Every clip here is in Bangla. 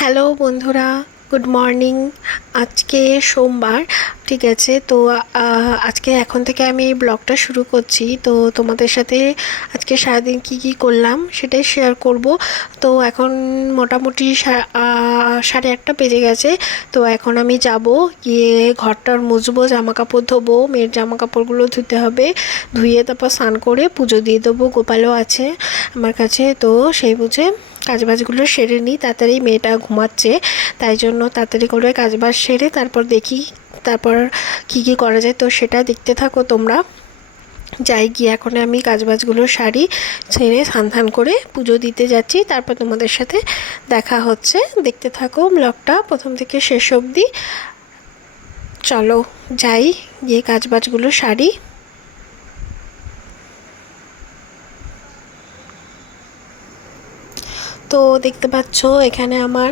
হ্যালো বন্ধুরা, গুড মর্নিং। আজকে সোমবার, ঠিক আছে। তো আজকে এখন থেকে আমি এই ব্লগটা শুরু করছি। তো তোমাদের সাথে আজকে সারাদিন কি কি করলাম সেটাই শেয়ার করব। তো এখন মোটামুটি 8:30 বেজে গেছে। তো এখন আমি যাব, গিয়ে ঘরটার মুছবো, জামা কাপড় ধোবো, মেয়ের জামা কাপড়গুলো ধুতে হবে, ধুয়ে তারপর স্নান করে পুজো দিয়ে দেবো। গোপালও আছে আমার কাছে, তো সেই বুঝে কাজবাজগুলো সেরে নিই তাড়াতাড়ি। মেয়েটা ঘুমাচ্ছে, তাই জন্য তাড়াতাড়ি করে কাজবাজ সেরে তারপর দেখি তারপর কি কি করা যায়। তো সেটা দেখতে থাকো তোমরা। যাই গিয়ে এখন আমি কাজবাজগুলো সারি, ছেড়ে স্নান করে পুজো দিতে যাচ্ছি। তারপর তোমাদের সাথে দেখা হচ্ছে। দেখতে থাকো ব্লগটা প্রথম থেকে শেষ অবধি। চলো যাই, গিয়ে কাজবাজগুলো সারি। তো দেখতে পাচ্ছ এখানে আমার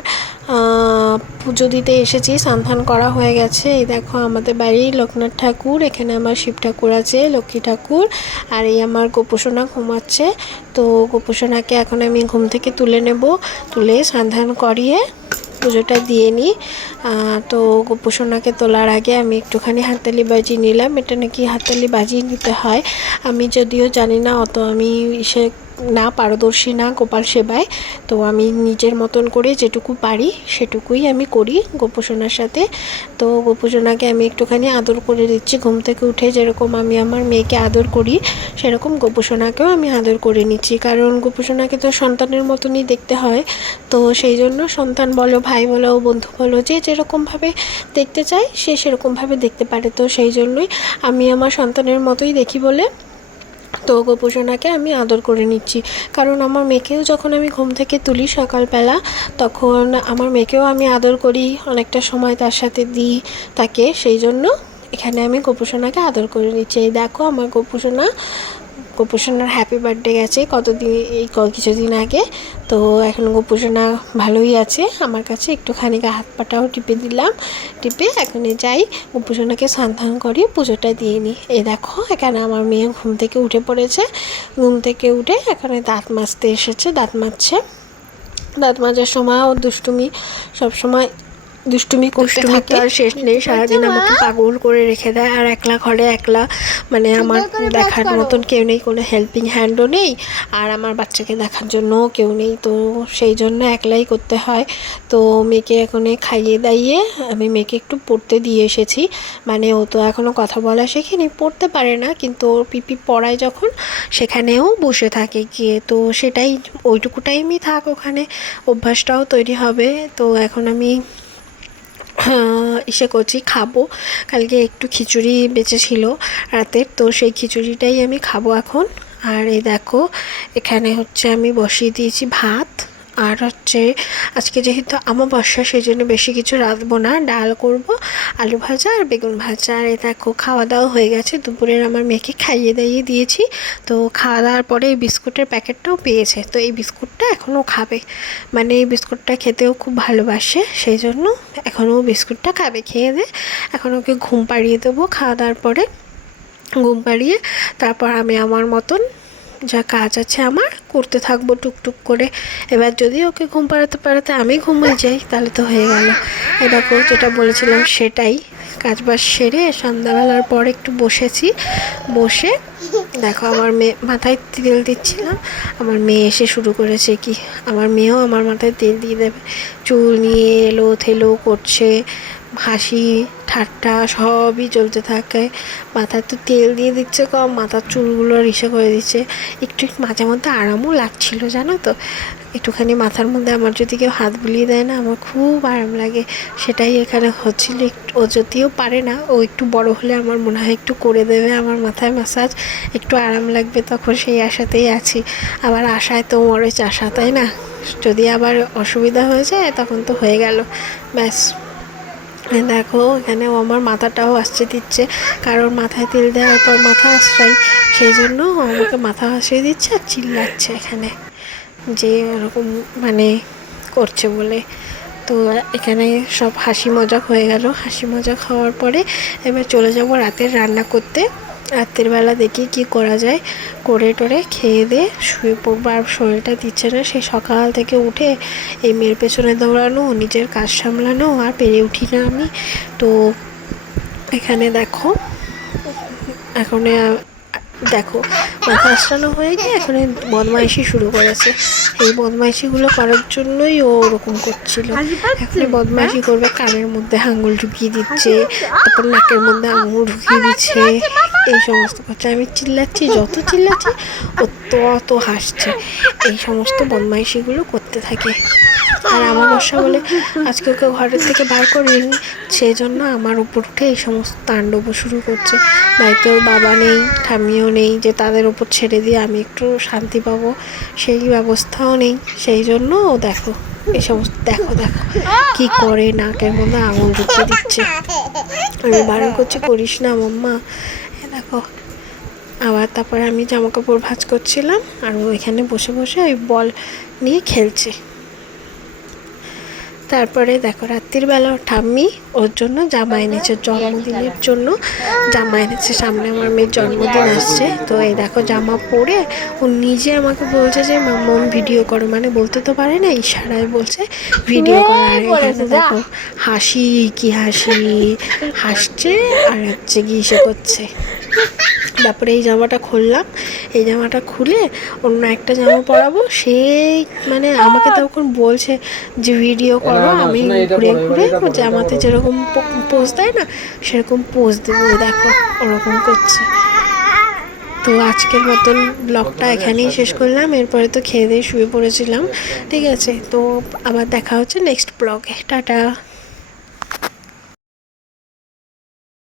পুজো দিতে এসেছি, স্নান করা হয়ে গেছে। এই দেখো আমাদের বাড়ির লোকনাথ ঠাকুর, এখানে আমার শিব ঠাকুর আছে, লক্ষ্মী ঠাকুর, আর এই আমার গোপুসোনা ঘুমাচ্ছে। তো গোপুসোনাকে এখন আমি ঘুম থেকে তুলে নেব, তুলে স্নান করিয়ে পুজোটা দিয়ে নিই। তো গোপুসোনাকে তোলার আগে আমি একটুখানি হাততালি বাজিয়ে নিলাম। এটা নাকি হাততালি বাজিয়ে নিতে হয়, আমি যদিও জানি না অত, আমি সে না পারদর্শী না গোপাল সেবায়। তো আমি নিজের মতন করে যেটুকু পারি সেটুকুই আমি করি গোপুসোনার সাথে। তো গোপুসোনাকে আমি একটুখানি আদর করে দিচ্ছি। ঘুম থেকে উঠে যেরকম আমি আমার মেয়েকে আদর করি, সেরকম গোপুসোনাকেও আমি আদর করে নিচ্ছি, কারণ গোপুসোনাকে তো সন্তানের মতনই দেখতে হয়। তো সেই জন্য সন্তান বলো, ভাই বলো, বন্ধু বলো, যে যেরকমভাবে দেখতে চায় সে সেরকমভাবে দেখতে পারে। তো সেই জন্যই আমি আমার সন্তানের মতোই দেখি বলে তো গোপুসোনাকে আমি আদর করে নিচ্ছি। কারণ আমার মেয়েকেও যখন আমি ঘুম থেকে তুলি সকালবেলা, তখন আমার মেয়েকেও আমি আদর করি, অনেকটা সময় তার সাথে দিই তাকে। সেই জন্য এখানে আমি গোপুসোনাকে আদর করে নিচ্ছি। এই দেখো আমার গোপুসোনার হ্যাপি বার্থডে গেছে এই কিছুদিন আগে। তো এখন গোপুসোনা ভালোই আছে আমার কাছে। একটুখানি হাত পাটাও টিপে দিলাম, টিপে এখনই যাই গোপুসোনাকে স্নান করি, পুজোটা দিয়ে নিই। এই দেখো এখানে আমার মেয়ে ঘুম থেকে উঠে পড়েছে, ঘুম থেকে উঠে এখানে দাঁত মাজতে এসেছে, দাঁত মাজছে। দাঁত মাজার সময় ও সবসময় দুষ্টুমি করতে থাকে, আর শেষ নেই। সারাদিন আমাকে পাগল করে রেখে দেয়, আর একলা ঘরে একলা, মানে আমার দেখার মতন কেউ নেই, কোনো হেল্পিং হ্যান্ডও নেই, আর আমার বাচ্চাকে দেখার জন্যও কেউ নেই। তো সেই জন্য একলাই করতে হয়। তো মেয়েকে এখন খাইয়ে দাইয়ে আমি মেয়েকে একটু পড়তে দিয়ে এসেছি। মানে ও তো এখনও কথা বলা শেখেনি, পড়তে পারে না, কিন্তু ওর পিপি পড়ায় যখন, সেখানেও বসে থাকে গিয়ে। তো সেটাই, ওইটুকু টাইমই থাক ওখানে, অভ্যাসটাও তৈরি হবে। তো এখন আমি ইসে করছি, খাবো। কালকে একটু খিচুড়ি বেঁচেছিল রাতের, তো সেই খিচুড়িটাই আমি খাবো এখন। আর এই দেখো এখানে হচ্ছে আমি বসিয়ে দিয়েছি ভাত, আর হচ্ছে আজকে যেহেতু অমাবস্যা সেই জন্য বেশি কিছু রাঁধবো না, ডাল করব, আলু ভাজা আর বেগুন ভাজা। আর এই দেখো খাওয়া দাওয়া হয়ে গেছে, দুপুরের আমার মেয়েকে খাইয়ে দাইয়ে দিয়েছি। তো খাওয়া দাওয়ার পরে এই বিস্কুটের প্যাকেটটাও পেয়েছে, তো এই বিস্কুটটা এখনও খাবে, মানে এই বিস্কুটটা খেতেও খুব ভালোবাসে, সেই জন্য এখনও বিস্কুটটা খাবে। খেয়ে দে এখন ওকে ঘুম পাড়িয়ে দেবো, খাওয়া দাওয়ার পরে ঘুম পাড়িয়ে তারপর আমি আমার মতন যা কাজ আছে আমার করতে থাকবো টুকটুক করে। এবার যদি ওকে ঘুম পাড়াতে পাড়াতে আমি ঘুমিয়ে যাই তাহলে তো হয়ে গেল। এ দেখো যেটা বলেছিলাম সেটাই, কাজবাজ সেরে সন্ধ্যাবেলার পর একটু বসেছি, বসে দেখো আমার মেয়ে মাথায় তেল দিচ্ছিলাম, আমার মেয়ে এসে শুরু করেছে কি, আমার মেয়েও আমার মাথায় তেল দিয়ে দেবে, চুল নিয়ে এলো থেলো করছে, হাসি ঠাট্টা সবই চলতে থাকে। মাথায় তো তেল দিয়ে দিচ্ছে কম, মাথার চুলগুলো রিসে করে দিচ্ছে। একটু মাঝে মধ্যে আরামও লাগছিল জানো তো, একটুখানি মাথার মধ্যে আমার যদি কেউ হাত বুলিয়ে দেয় না, আমার খুব আরাম লাগে। সেটাই এখানে হচ্ছিল। ও যদিও পারে না, ও একটু বড় হলে আমার মনে হয় একটু করে দেবে আমার মাথায় ম্যাসাজ, একটু আরাম লাগবে, তখন সেই আশাতেই আছি। আবার আশায় তো মরে চাষা, তাই না? যদি আবার অসুবিধা হয়ে যায় তখন তো হয়ে গেল, ব্যাস। দেখো এখানে ও আমার মাথাটাও আসছে দিচ্ছে, কারণ মাথায় তেল দেওয়ার পর মাথা আশ্রাই, সেই জন্য ও আমাকে মাথা আশ্রয় দিচ্ছে আর চিল্লাচ্ছে এখানে, যে ওরকম মানে করছে বলে। তো এখানে সব হাসি মজাক হয়ে গেল। হাসি মজাক হওয়ার পরে এবার চলে যাব রাতের রান্না করতে। রাত্রির বেলা দেখি কি করা যায়, করে টোরে খেয়ে দিয়ে শুয়ে পড়বো। আর শরীরটা দিচ্ছে না, সেই সকাল থেকে উঠে এই মেয়ের পেছনে দৌড়ানো, নিজের কাজ সামলানো, আর পেরে উঠি না আমি। তো এখানে দেখো, এখন দেখো মাথা আসানো হয়ে গিয়ে এখন বদমাইশি শুরু করেছে। এই বদমাইশিগুলো করার জন্যই ও ওরকম করছিল। এখন বদমাইশি করবে, কানের মধ্যে আঙুল ঢুকিয়ে দিচ্ছে, তারপর নাকের মধ্যে আঙুল ঢুকিয়ে দিচ্ছে, এই সমস্ত করছে। আমি চিল্লাচ্ছি, যত চিল্লাচ্ছি ও তত হাসছে। এই সমস্ত বদমাইশিগুলো করতে থাকে। আর অমাবস্যা বলে আজকে ওকে ঘরের থেকে বার করিনি, সেই জন্য আমার উপর উঠে এই সমস্ত তাণ্ডব শুরু করছে। বাড়িতে ওর বাবা নেই, ঠাম্মিও নেই, যে তাদের উপর ছেড়ে দিয়ে আমি একটু শান্তি পাবো, সেই ব্যবস্থাও নেই। সেই জন্য ও দেখো এই সমস্ত, দেখো দেখো কি করে, নাকের মধ্যে আঙুল ঢুকিয়ে দিচ্ছে। আমি বারণ করছি, করিস না মাম্মা। দেখো আবার তারপরে আমি জামা কাপড় ভাঁজ করছিলাম, আর ও এখানে বসে বসে ওই বল নিয়ে খেলছে। তারপরে দেখো রাত্রির বেলা ঠাম্মি ওর জন্য জামা এনেছে, জন্মদিনের জন্য জামা এনেছে। সামনে আমার মেয়ের জন্মদিন আসছে, তো এই দেখো জামা পরে ও নিজে আমাকে বলছে যে মাম্মাম ভিডিও করো, মানে বলতে তো পারে না, ইশারায় বলছে ভিডিও করো। আর এখানে দেখো হাসি কি হাসি, হাসছে আর হচ্ছে কি ইসে করছে। তারপরে এই জামাটা খুললাম, এই জামাটা খুলে অন্য একটা জামা পরাবো। সেই মানে আমাকে তখন বলছে যে ভিডিও করো, আমি ঘুরে ঘুরে জামাতে যেরকম পোজ দেয় না, সেরকম পোজ দেবো। দেখো ওরকম করছে। তো আজকের মতন ব্লগটা এখানেই শেষ করলাম। এরপরে তো খেয়ে দিয়ে শুয়ে পড়েছিলাম। ঠিক আছে, তো আবার দেখা হচ্ছে নেক্সট ব্লগে। টাটা।